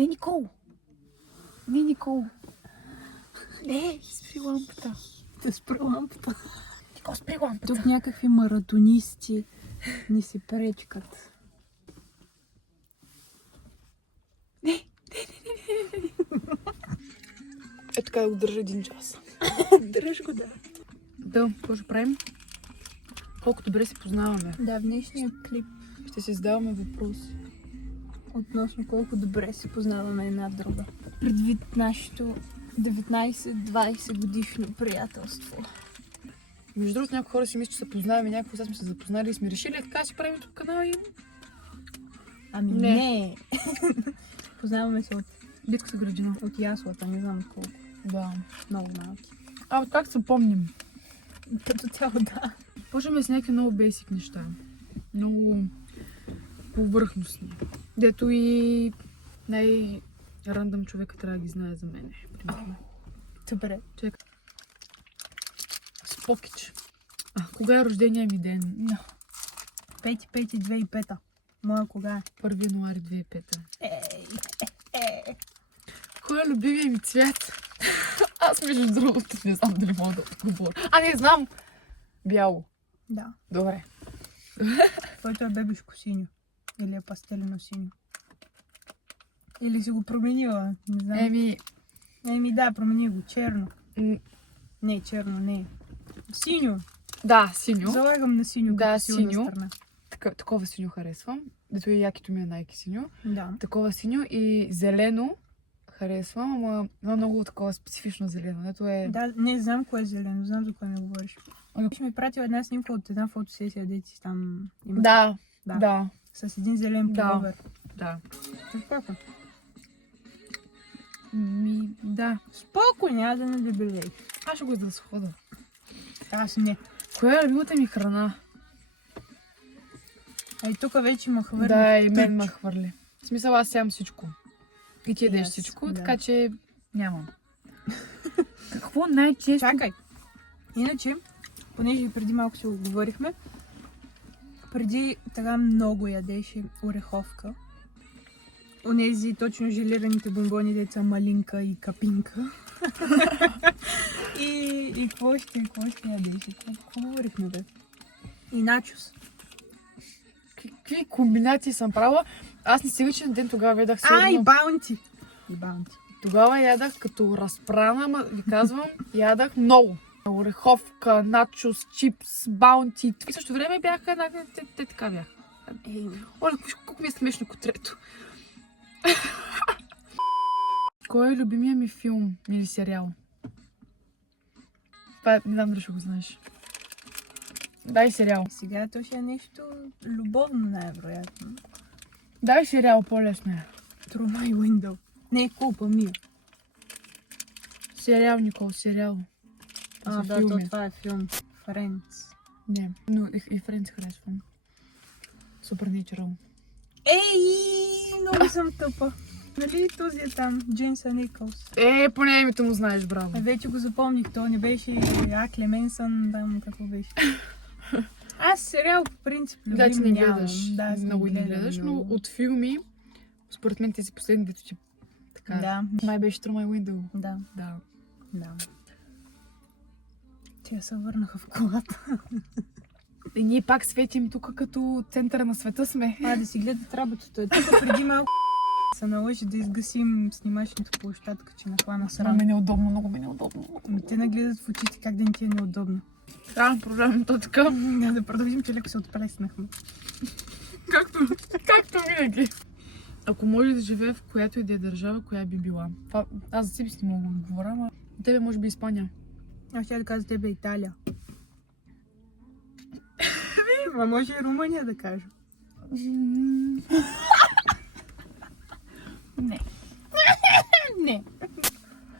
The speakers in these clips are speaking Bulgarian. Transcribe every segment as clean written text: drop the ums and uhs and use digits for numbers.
Не, Никол! Не, Никол! Не, спри лампата. Да спри лампата. Никол, спри лампата. Тук някакви маратонисти ни се пречкат. Не. Е, така да го държа 1 час. Дръж го, да. Да, какво ще правим? Колко добре се познаваме. Да, в днешния клип Ще си задаваме въпроси. относно колко добре се познаваме една друга. Предвид нашето 19-20 годишно приятелство. Между другото, някои хора си мислят, че се познаваме, някакво сега сме се запознали и сме решили, така си правим тук канал и... Ами Не. не! Познаваме се от Битката градина. яслата, не знам от колко. Да. Много малки. А, как се помним? Като цяло, да. Почваме с някакви много бейсик неща. Много повърхностни. Дето и най-рандъм човека трябва да ги знае за мене. Примерно. Добре. Спокич. Кога е рождения ми ден? 5.5.2005. Моя кога е? 1 януари 2005. Ей! Кой е любимия ми цвят? Аз между другото не знам дали мога да отговоря. Не знам! Бяло. Да. Добре. Твоето е бебешко синьо. Или е пастелено синьо. Или си го променила? Не знам. Еми да, промени го. Черно. Не, черно, не. Синьо. Да, синьо. Залагам на синьо. Да, като силна синьо. страна. Такова синьо харесвам. Дето и якито ми е найки синьо. Да. Такова синьо и зелено харесвам, ама много такова специфично зелено. Ето е... Да, не знам кое е зелено. Знам за кое ми говориш. Ще ми пратил една снимка от една фотосесия, дете там има. Да. С един зелен Да. пуловер. Да. Какво? Да. Спокойно, няма да не дебелей. Аз ще го да схода. Аз не. Коя е любимата ми храна? А и тук вече ма хвърли. Да, и мен ме хвърли. В смисъл, аз ям всичко. И ти ядеш Yes, всичко, да. така че нямам. Какво най-често... Чакай. Иначе, понеже и преди малко си го говорихме, преди така много ядеше ореховка. Онези точно желираните бомбони, деца малинка и капинка. и какво ще ядеше? Какво говорихме, бе? И начос. Какви комбинации съм правила? Аз не стига, че на ден тогава ядах И баунти. И баунти. Тогава ядах като разпрана, ама ви казвам, ядах много. Ореховка, начос, чипс, баунти. В същото време бяха еднакви, те така бяха. Оле, колко ми е смешно котрето. Кой е любимия ми филм или сериал? Това не знам дали ще го знаеш. Дай сериал. Сега то ще е нещо любовно, най-вероятно. Дай сериал, по-лесно е. Through my window. Не, кулпа ми. Сериал, Никол, сериал. За филми. Това е филм. Friends. Не, но и Friends харесвам. Supernatural. Ей, много съм тъпа. Нали този е там, Джеймса Никълс? Поне името му знаеш, браво. Вече го запомних, то не беше Клеменсън, там какво беше. Аз сериал по принцип любим Да, ти не нямам. гледаш. Да, аз много не гледам гледаш, но много. от филми, според мен тези последни, дето ти така... Да. Май беше Through My Window. Да. Да. Тя се върнаха в колата. И ние пак светим тук като центъра на света сме. Да си гледат работата. Тук преди малко се наложи да изгасим снимачната площадка, че нахвана срам. Много ми е неудобно. Но те нагледат в очите как да не ти е неудобно. Да, продължаваме то така. Да продължим, че леко се отплеснахме. Както винаги. Ако може да живее в която и да е държава, коя би била? Това, аз за себе си не мога да говоря, ама тебе може би Испания. Аз ще да кажа за тебе Италия. Ма може и Румъния да кажа. Не. Не.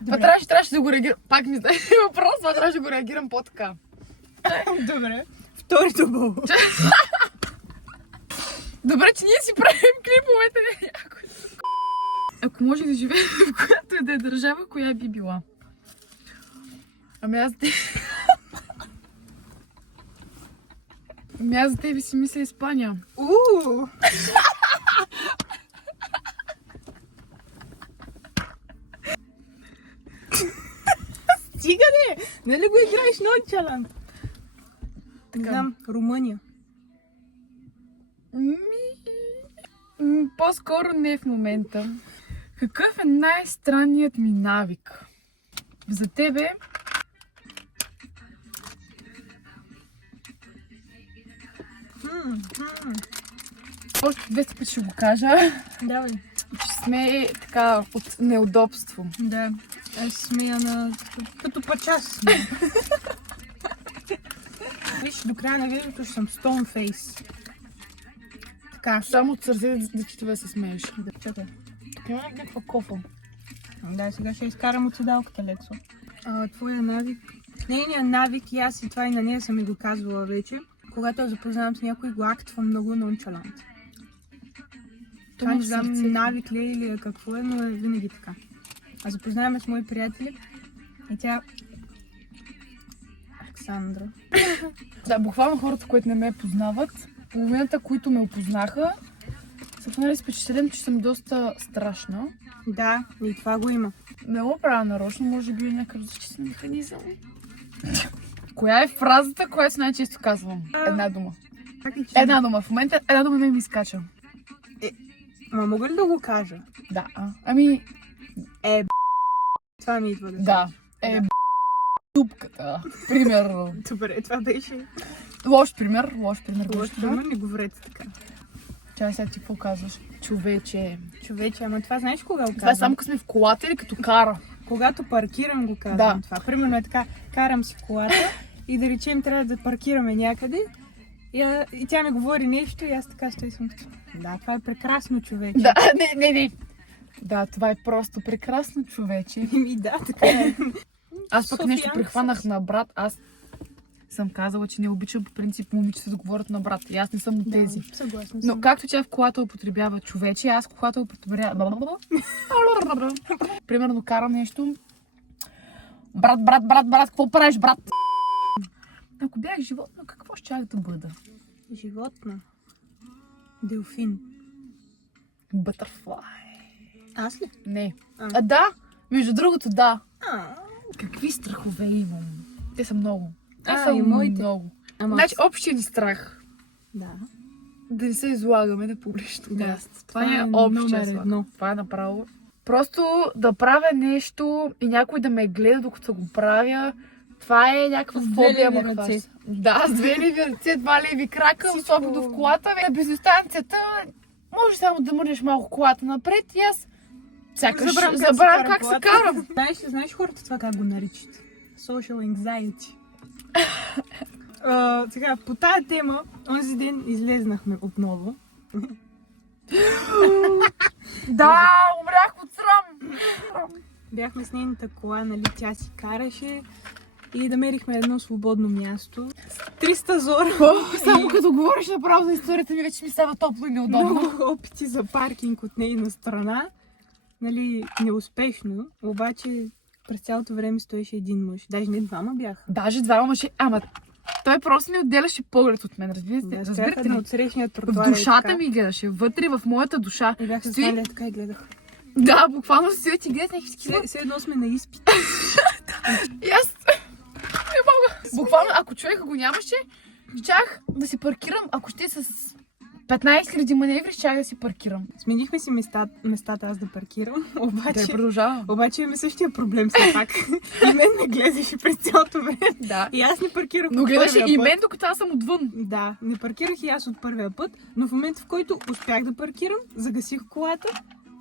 Това трябваше да го реагирам. Пак ми зададе въпрос, това трябваше да го реагирам по-така. Добре. Втори дубъл. Добре, че ние си правим клиповете на някой. Ако може да живее в която и да е държава, коя би била? Ами аз за тебе си мисля Испания. Стига де! Нали го играеш нончалант? Не знам, Румъния. По-скоро не в момента. Какъв е най-странният ми навик? За тебе? Още 200 пъти ще го кажа, Давай. че сме така от неудобство. Да. Аз смея на... като по час смея. Виж, до края на видеото ще съм stone face. Така. Само от сърце да ти това се смееш. Да, чакай. Тук има някаква кофа. Да, сега ще изкарам от седалката, Лексо. Твоя навик? Нейният навик, и аз и това и на нея съм ми го казвала вече. Когато я запознавам с някой, го актвам много нончалант. Това не знам навик ли е или какво е, но е винаги така. А запознаваме с мои приятели и тя... Александра. Да, буквално хората, които не ме познават, половината, които ме опознаха, са останали с впечатление, че съм доста страшна. Да, и това го има. Не го правя нарочно, може би е някакъв защитен механизъм. Коя е фразата, която най-често казвам? Една дума. Една дума. В момента една дума не ми изкача. Ма мога ли да го кажа? Да. Ами... Това ми идва да Да. Дупката. Примерно. Добре, това беше... Лош пример. Лош пример, не говорете така. Чай сега ти какво казваш? Човече, ама това знаеш кога го казвам? Това е само като сме в колата или като кара? Когато паркирам го казвам Да. това. Примерно е така, карам си в колата и да речем трябва да паркираме някъде и тя ми говори нещо и аз така стои съм като... Да, това е прекрасно, човече. Да, не. Да, това е просто прекрасно, човече. Да, така е. Аз пък нещо прихванах на брат. Аз съм казала, че не обичам по принцип момичета да говорят на брат. И аз не съм от тези. Да, съгласна съм. Но както тя в колата употребява човече, аз в колата употребява... Примерно кара нещо. Брат, какво правиш, брат? Ако бях животно, какво щях да бъда? Животно? Делфин. Butterfly. Аз ли? Не. Да, между другото, да. А. Какви страхове имам? Те са много. И моите. Много. Ама... Значи, общия ни страх. Да. Да не се излагаме на публично Да. място. Това е общия страх. Това е направо. Просто да правя нещо и някой да ме гледа докато го правя. Това е някаква фобия. Да, с две леви ръце, два леви крака, особено в колата. На бензиностанцията може само да мърнеш малко колата напред и аз сякаш забравям как се карам. Знаеш хората това как го наричат? Social anxiety. Сега, по тая тема, онзи ден излезнахме отново. Да, умрях от срам! Бяхме с нейната кола, нали, тя си караше и намерихме едно свободно място. 300 зора. Само като говориш направо за историята ми, вече ми става топло и неудобно. Много опити за паркинг от нейна страна. Нали, неуспешно, обаче през цялото време стоеше един мъж. Даже не двама бяха. Даже двама мъже, ама той просто не отделяше поглед от мен, разбирате ли? От срещния тротуар. В душата ми гледаше, вътре в моята душа. И бяха станали така и гледах. Да, буквално си ти гледах някакви такива. Все едно сме на изпит. И аз не мога. Буквално, ако човека го нямаше, щях да си паркирам, ако ще с 15 000 маневри, щях да си паркирам. Сменихме си местата аз да паркирам, обаче... Да, продължава. Обаче имаме същия проблем все пак. И мен не гледаше през цялото време. Да. И аз не паркирах но от първия път. гледаше и мен, докато аз съм отвън. Да, не паркирах и аз от първия път, но в момента, в който успях да паркирам, загасих колата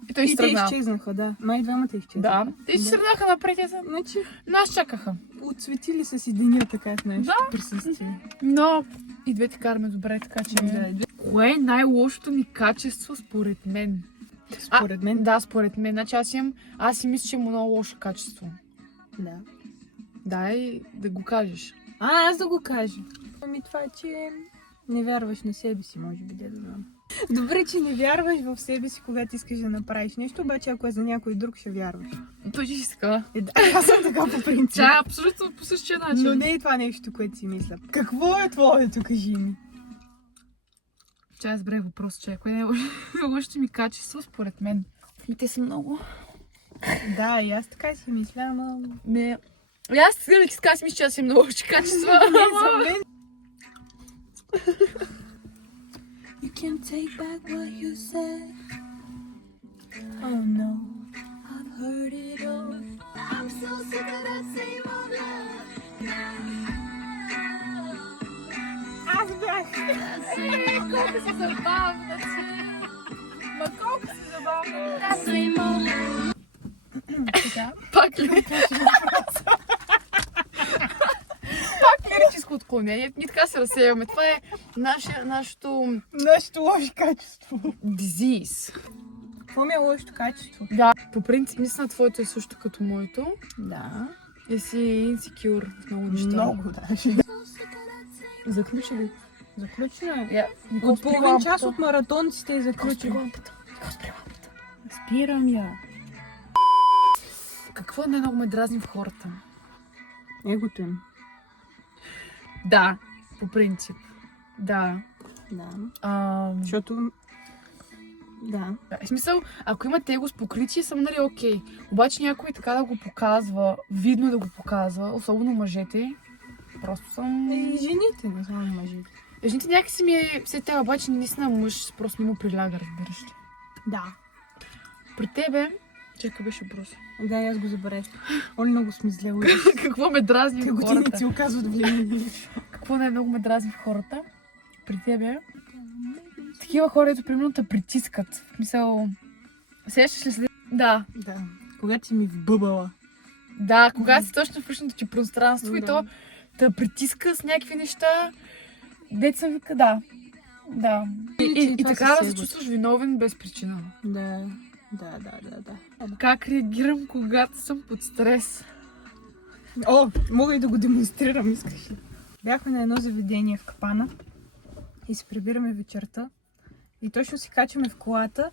и те изчезнаха, да. Май двамата изчезнаха. Да, те изчезнаха напред, Значи, нас чакаха. отсветили са си деня, така в нашето присъствие. Но и двете караме добре, така че... Да. Кое е най-лошото ми качество според мен? Според мен? Да, според мен. Значи аз си мисля, че има много лошо качество. Да. Дай да го кажеш. Аз да го кажа. Ами това е, че не вярваш на себе си, може би, да знам. Добре, че не вярваш в себе си, когато искаш да направиш нещо, обаче ако е за някой друг, ще вярваш. Той ще си така. Да, аз съм така по принцип. Тя е абсолютно по същия начин. Но не е това нещо, което си мисля. Какво е твоето, кажи ми? Чай избрах въпрос, че кое е лошото ми качество, според мен. И те са много. Да, и аз така си мисля, ама... Аз сега така си мисля, че аз имам много лоши качества. You can't take back what you said. Oh no, I've heard it all. I'm so sick of that same old love. Аз бях. Колко си забавна си. Ма колко си забавна. Така, пак лирическо отклонение. Ние така се разсеяме. Това е нашето лошо качество. disease. Какво ми е лошото качество? Да, по принцип, мисля, твоето е също като моето. Да. И си инсекюр в много неща. Много даже. Заключи ли? Заключено е. Я, От половин час от маратонците е заключено. Спирам я. Какво най-много ме дразни в хората? Егото им. Да, по принцип. Да. Да. Ам, Защото... Да. В смисъл, ако имате его с покритие, съм нали окей. Обаче някой така да го показва, видно да го показва, особено мъжете, просто съм... И жените, не само мъжете. Жените някакси ми е все те, обаче наистина мъж просто не му приляга, разбираш ли. Да. При тебе... Чакай, беше въпрос. Да, аз го забравих. Оли много сме зле. Какво ме дразни Те в години хората? ти оказват влияние. Какво най-много ме дразни в хората? При тебе? Такива хора, ето примерно те притискат. В смисъл... Сещаш ли се? Да. Да. Когато си ми вбъбала. Да, когато си точно в личното ти пространство и Да. то те притиска с някакви неща. Деца вика, да. Да. И това така със да се егото. чувстваш виновен без причина. Да. Как реагирам, когато съм под стрес? О, мога и да го демонстрирам, искаш ли? Бяхме на едно заведение в Капана и се прибираме вечерта и точно си качваме в колата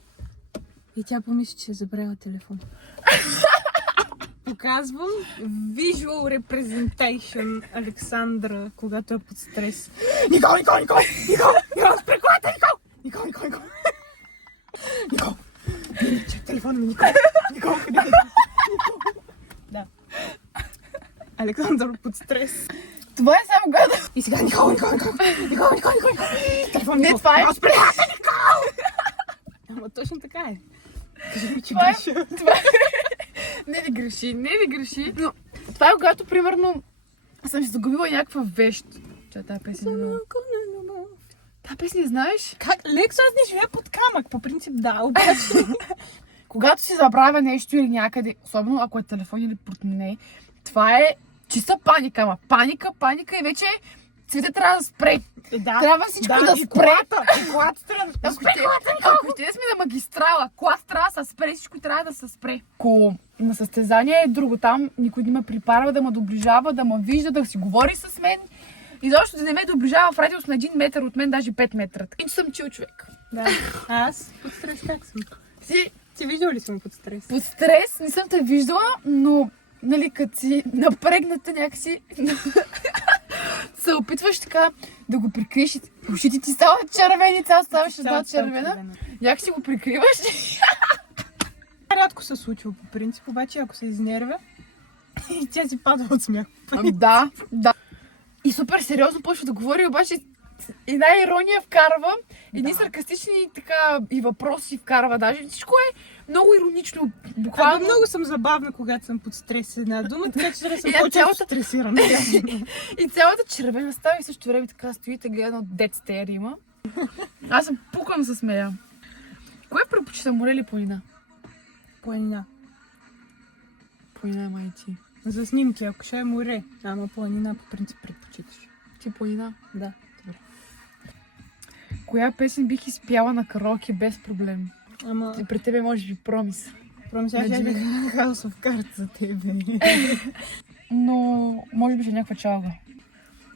и тя помисли, че е забравила телефон. Показвам Visual Representation Александра, когато е под стрес. Никол, спри колата, Никол! Телефона ми, Никол, къде е? Да. Александър под стрес. Това е само гада. И сега Никол. Телефон, Не, това е... Ама точно така е. Кажи ми, че Това е- греша. Не ви греши. Но това е когато, примерно, съм си загубила някаква вещ. Ча, тази песен е много... Тази песен не знаеш? Как? Лекс, аз не живея под камък. По принцип да, обаче. Когато си забравя нещо или някъде, особено ако е телефон или портмоне, това е чиста паника. Ама паника и вече цветът трябва да спре. Да. Трябва всичко да и спре. колата трябва да спре. Ако ще сме на магистрала, колата трябва да се спре, всичко трябва да се спре. Ако на състезание е друго, там никой не ме припарва да ме доближава, да ме вижда, да си говори с мен. И защо да не ме доближава в радиус на 1 метър от мен, даже 5 метра. И че съм чил човек. Да. А аз под стрес как съм? Ти виждал ли съм под стрес? под стрес не съм те виждала, но нали, като си напрегната някакси, се опитваш така да го прикриеш и ушите ти стават червени, цял ставаш една червена. Як си го прикриваш? Рядко се случва по принцип, обаче ако се изнервя и тя си пада от смях. Да. И супер сериозно почва да говори, обаче една ирония вкарва, едни саркастични така и въпроси вкарва даже. Всичко е много иронично, буквално. Много съм забавна, когато съм под стрес една дума, така че да съм И по-често стресирана. И цялата червена става и също време така стоите, гледа от Dead Stare има. Аз съм пукам се смея. Кое предпочита, море или планина? Планина. Планина е май ти. За снимки, ако ще е море, ама планина по принцип предпочиташ. Ти планина? Да. Коя песен бих изпяла на караоке без проблем? Ама... И при тебе може би Промис. Промисля, че бях House of Cards за тебе. Но може би ще е някаква чалга.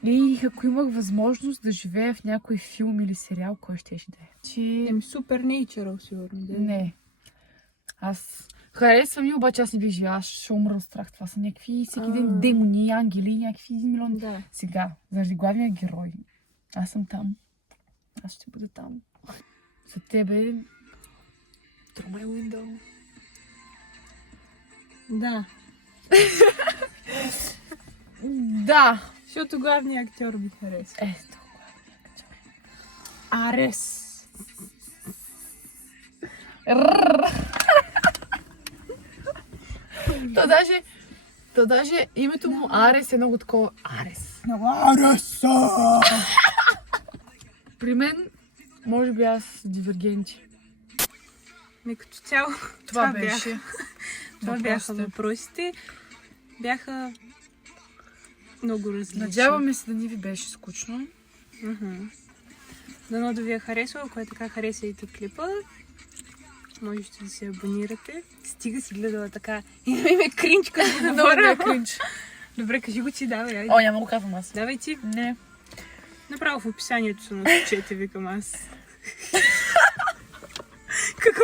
И ако имах възможност да живея в някой филм или сериал, кой ще да е? Че... Supernatural, сигурно. Да? Не. Аз харесвам и обаче аз не бих живела. Аз ще умра от страх. Това са някакви всеки ден демони, ангели, някакви 1 милион. Да. Сега, заради главния герой. Аз съм там. Аз ще бъда там. За тебе... Through my window. Да. Да. Защото главният актьор ми хареса. Ето. Арес. То даже името му Арес е много такова. Арес. Много Ареса! При мен, може би аз дивергенти. Ми като цяло Това беше. Това бяха въпросите. Бяха много различни. Надяваме се да не ви беше скучно. Дано да ви е харесало, ако е така, харесайте клипа. Можете да се абонирате. Стига си гледала така. И ме кринч, като го Много говоря. е кринч. Добре, кажи го ти, давай. Айде. О, няма го казвам аз. Давай ти. Не. Направо в описанието са на чете, викам аз. Какво?